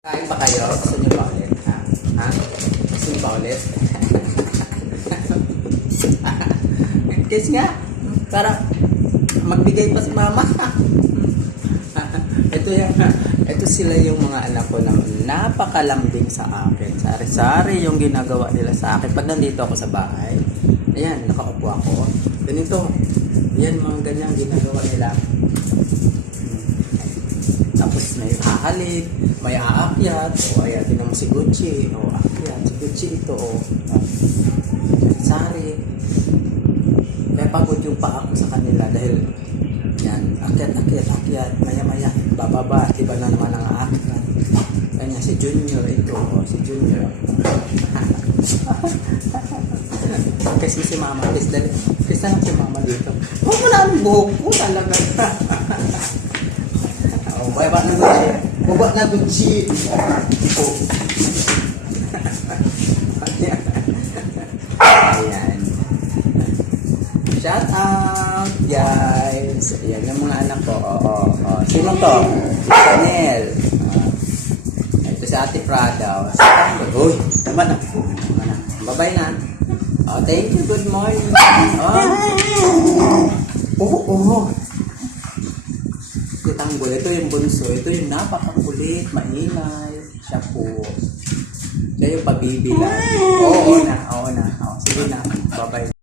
Kain ba kayo? Gusto niyo ba ulit? Ha? Ha? Gusto niyo ba ulit? Kiss nga. Para magbigay pa si mama. Ito sila yung mga anak ko na napakalambing sa akin. Sari-sari yung ginagawa nila sa akin. Pag nandito ako sa bahay, ayan, nakaupo ako. Ganito. Ayan, mga ganyang ginagawa nila. Tapos may hahalik, may aakyat, o ayan, tinan mo si Gucci, o akyat, si Gucci ito, o sari. Kaya pagod yung paa ko sa kanila dahil yan, akyat, maya, bababa, iba na naman ang aakyat. Kanya si Junior ito, o si Junior. Kasi si Mama, kasi na lang si Mama dito. Huwag mo na ang buhok ko talaga. Baba na Gucci. Baba na Gucci. Ayan. Shout out, guys. Ayan yung mga anak ko. Sino to? Si Chanel. Ito si Ate Prada. Uy, tama na. Bye-bye na. Thank you. Good morning. Tanggol. Ito yung bunso. Ito yung napakakulit, maingay. Siya po. Siya yung pabibilan. Oo na. Sige na. Bye-bye.